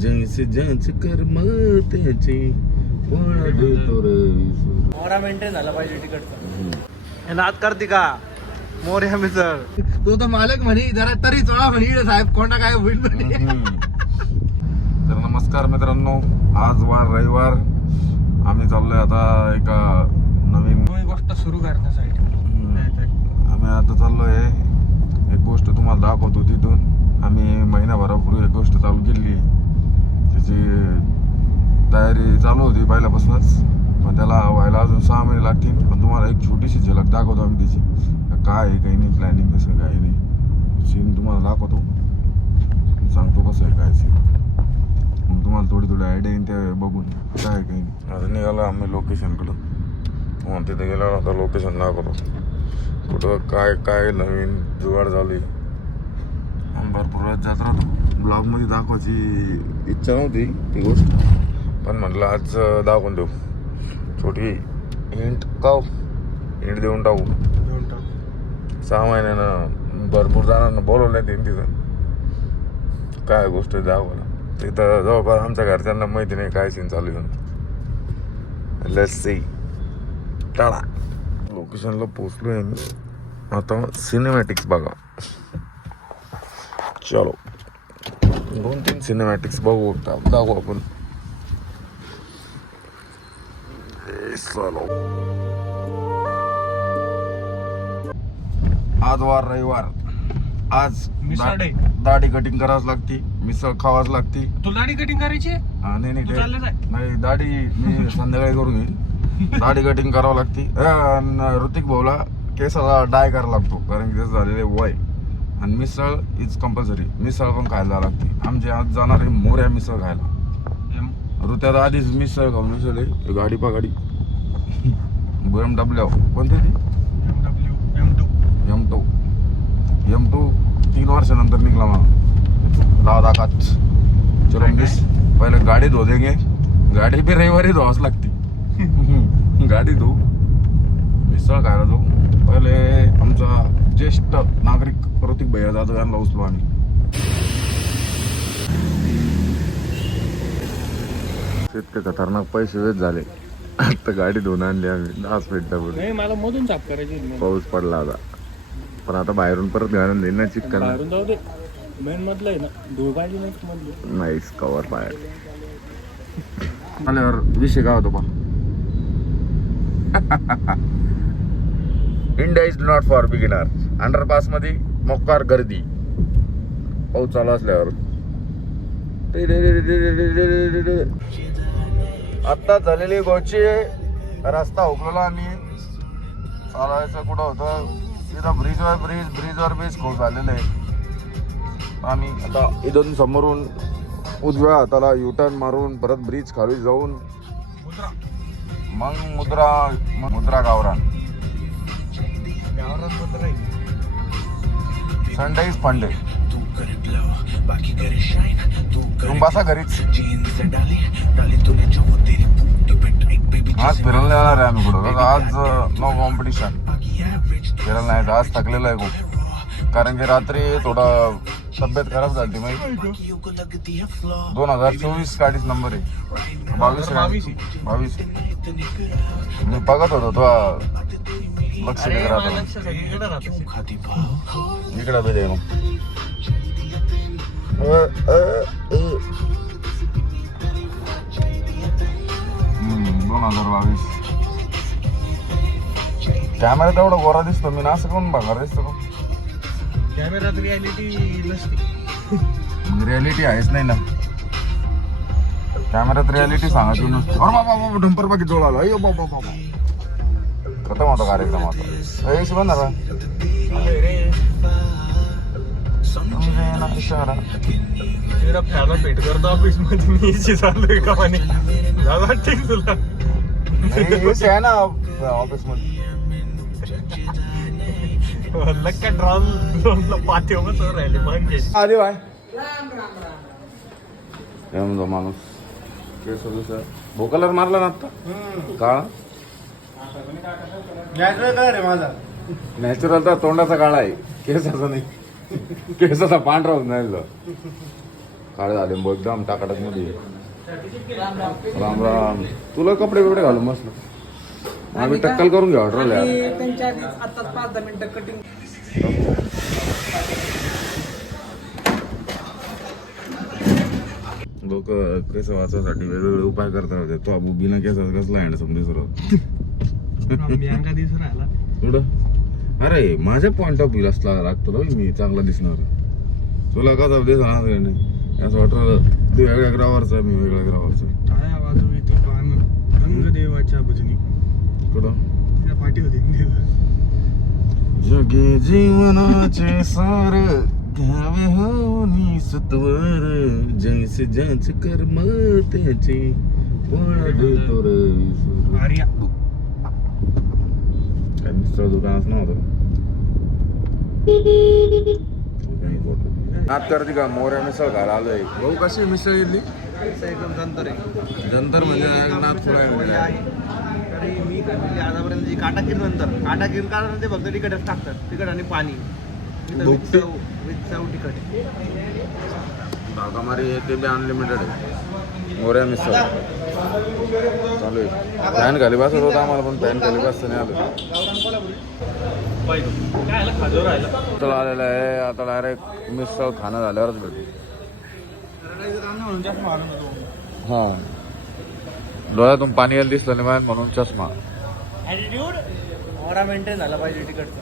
जैसे ज्यांचे कर्म त्याचे मोरा मेंटेन झाला पाहिजे तिकडचा नाद करते का मोर्या मिसळ तो तर मालक म्हणे जरा तरी चोळा म्हणे साहेब कोणा काय होईल म्हणे. तर नमस्कार मित्रांनो, आज वार रविवार. आम्ही चाललोय आता एका नवीन गोष्ट सुरू करण्यासाठी. आम्ही आता चाललोय एक गोष्ट तुम्हाला दाखवतो. तिथून आम्ही महिनाभरापूर्वी एक गोष्ट चालू केली. त्याची तयारी चालू होती पहिल्यापासूनच, पण त्याला व्हायला अजून 6 महिने लागतील. पण तुम्हाला एक छोटीशी झलक दाखवतो आम्ही त्याची, काय आहे काही नाही, प्लॅनिंग कसं काही नाही. सीन तुम्हाला दाखवतो, सांगतो कसं आहे काय सीन. मग तुम्हाला थोडी आयडिया येईल ते बघून काय आहे काही नाही. आता निघालो आम्ही लोकेशनकडं. मग तिथे गेल्यावर आता लोकेशन दाखवतो कुठं काय काय नवीन जुगाड झाली. भरपूर वेळेस जात राहतो. ब्लॉगमध्ये दाखवायची इच्छा नव्हती ती गोष्ट, पण म्हटलं आज दाखवून देऊ. छोटी हिंट हिंट देऊन टाकू. 6 महिन्यानं भरपूर जणांना बोलवलं नाही तिथं. काय गोष्ट दाखवलं तिथं. जवळपास आमच्या घरच्यांना माहिती नाही काय सीन चालू आहे. Let's see. टाळा. लोकेशनला पोचलो आहे मी. आता सिनेमॅटिक्स बघा. चलो 2-3 सिनेमॅटिक्स बघू दाखवू आपण. चलो. आज वार रविवार. आज दाढी कटिंग करावच लागती, मिसळ खावाच लागती. तुला दाढी कटिंग करायची? नाही दाढी मी संध्याकाळी करून घेईन. दाढी कटिंग करावं लागती. ऋतिक भाऊला केसाला डाय करावा लागतो, कारण की त्याचं झालेले वय. आणि मिसळ इज कंपल्सरी. मिसळ पण खायला लागते. आमचे आज जाणार आहे मोऱ्या मिसळ खायला. ऋत्यात आधीच मिसळ खाऊन मिसळ गाडी पागाडी BMW कोणती ती M2 3 वर्षानंतर निघला मला दादा काच. चलो मिस पहिले गाडी धो देंगे. गाडी भी रविवारी धुवाच लागते. गाडी धो मिसळ खायला जाऊ. पहिले आमचा ज्येष्ठ नागरिक ऋतिक भैया जाधव यांना उचलो आम्ही. इतके खतरनाक पैसे वेस्ट झाले. आता गाडी धुवून आणली आम्ही 10 मिनिटापूर्वी. मला मधून साफ करायची. पाऊस पडला आता, पण आता बाहेरून परत घालून देईन ना चिक्कन. बाहेरून जाऊ दे, मेन मधलं आहे ना, धूळ पाहिजे नाही. नाईस कवर बाहेर आल्यावर विषय काय होतो पा. India is not for beginner. Underpass मध्ये मोकार गर्दी पाऊस चालू असल्यावर. आता झालेली गोची रस्ता हुकलेला आणि चालायचं कुठं होतं तिथं ब्रिजवर खूप झालेलं आहे. आम्ही आता इथून समोरून उजव्या हाताला युटर्न मारून परत ब्रिज खाली जाऊन मग मुद्रा गावरान संडे इज फंडे. तुम बसा घरीच. आज फिरायला जाणार आहे आम्ही कुठं. आज नो कॉम्पिटिशन. फिरायला नाही आज थकलेलं आहे खूप, कारण की रात्री थोडा तब्येत खराब झाली माहिती. 2024 गाडीच नंबर आहे. 22 मी बघत होतो तो लक्ष इकडे भेटे मग 2022. कॅमेरा तेवढा गोरा दिसतो मी ना, असं कोण बघा दिसतो का कॅमेरात रियालिटी नसते. रियालिटी आहेच नाही ना कॅमेरात. रियालिटी सांगा तुम्ही. अरे बाबा डंपर बाकी जोड आला. अयो बाबा बाबा खतम होता कार्यक्रम. आता यश बंद इशारा फॅला भेट करतो ऑफिस मध्ये. मी चाललोय का म्हणे झाला ठीक तुला आहे ना ऑफिस मध्ये. लक्का ड्रोनला पाठी बसवर राहिले म्हणजे आले बाय. माणूस भो कलर मारला ना आता काळा. नॅचरल कलर आहे माझा. नॅचरल तर तोंडाचा काळा आहे, केसाचा नाही. केसाचा पांढरा होत नाही काळे झाले बघ एकदम टाकाटक मध्ये राम राम तुला कपडे बिपडे घालून मस्त आम्ही टक्कल करून घ्या ऑर्डर त्यांच्या आधी आता 5-10 मिनिटं कटिंग. लोक केस वाचवासाठी वेगवेगळे उपाय करतात होते तो अबू बिना केसाचा कसला हँड समजे सर्व बियांका दिसून राहिला. थोडं अरे माझ्या पॉइंट ऑफ व्ह्यू असला लागतो ना मी चांगला दिसणार तुला कसा दिसणार नाही असं वाटलं तू वेगळ्या ग्रावावरचा मी वेगळ्या ग्रावावरचा काय आवाज होती पान रंगदेवाच्या भजनी कुठं त्या पाठी होती. जगे जीवनाचे सार घ्यावे होनी सत्वर जैसे ज्याचे कर्म त्याचे फळ देतो रे ईश्वर. आर्या काय मिस्टर दुकानात नव्हतं नात करते का मोऱ्या मिसळ घाला आलोय भाऊ कशी मिसळ इडली एकदम जंतर आहे. जंतर म्हणजे नात आहे तरी मी म्हणजे आतापर्यंत जी काटाकीर कारण ते फक्त तिकटच टाकतात तिकट आणि पाणी दुपटी. विथ चव तिकट. भागामारी ते बी अनलिमिटेड आहे मोऱ्या मिसळ चालू आहे फॅन खाली बसत होता आम्हाला पण फॅन खाली बसता नाही आलं चला आलेलं आहे आता डायरेक्ट मिसळ खाणं झाल्यावरच भेटू हां डोळ्यातून पाणी यायला दिसलं नाही माझ्या म्हणून चष्मा ॲटिट्यूड ऑरा मेंटेन झाला पाहिजे तिकडचं.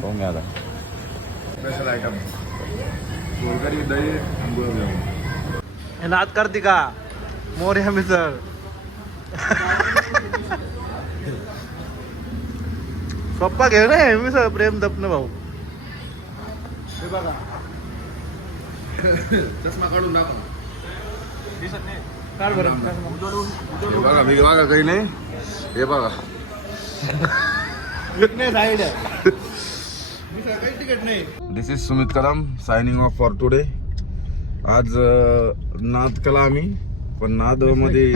पाहून घ्या आता स्पेशल आयटम सोलकढी दही आणि गुलाबजामुन नाद करते का मोर्या मिसळ. पप्पा घेऊ नये मिसळ प्रेम दपन भाऊ. हे बघा चष्मा काढून टाका काढ बरं हे बघा मी बघा काही नाही हे बघा विकनेस आयडिया. मिसळ काही तिकट नाही. This is Sumit Kadam signing off for today आज नाद केला आम्ही पण नाद मध्ये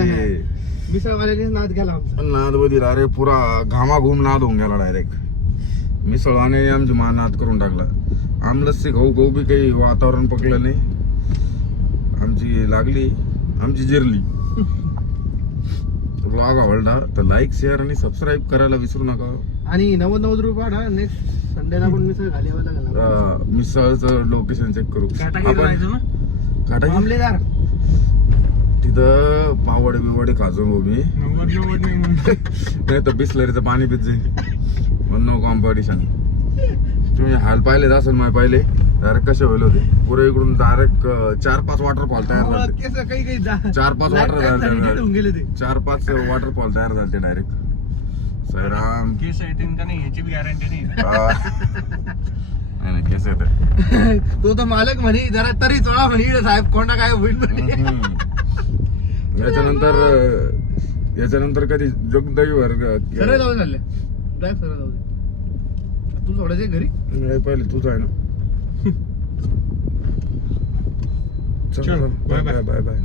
मिसळवाल्यानेच नाद घ्याला. नाद मध्ये अरे पुरा घामाघूम नाद होऊन गेला डायरेक्ट मिसळवाने आमची मान नाद करून टाकला. आमलसचे गहू बी काही वातावरण पकलं नाही आमची लागली आमची जिरली. ब्लॉग आवडला तर लाईक शेअर आणि सबस्क्राईब करायला विसरू नका. आणि 90 रुपये नेक्स्ट संडेला पण मिसळ घालावं लागेल. मिसळचं लोकेशन चेक करू काटाकी मामलेदार तिथं पावडे बिवडे खाजो मी नाही तर बिस्लरीचं पाणी पित जाईल पण नो कॉम्पिटिशन. तुम्ही हाल पाहिले असेल मग पहिले डायरेक्ट कसे होईल होते पुरे इकडून डायरेक्ट 4-5 वॉटरफॉल तयार झाले. काही 4-5 गेले ते 4-5 वॉटरफॉल तयार झाले डायरेक्ट. सैराम केस येते का नाही याची गॅरंटी नाही. नाही केस येते तो तर मालक म्हणे जरा तरी चोळा म्हणे साहेब कोणता काय होईल म्हणे. याच्यानंतर कधी जोगदाई वर्ग सरळ जाऊ चालले सरळ जाऊ दे. तू सोडायचे घरी पहिले तूच आहे ना. चल, बाय बाय बाय बाय.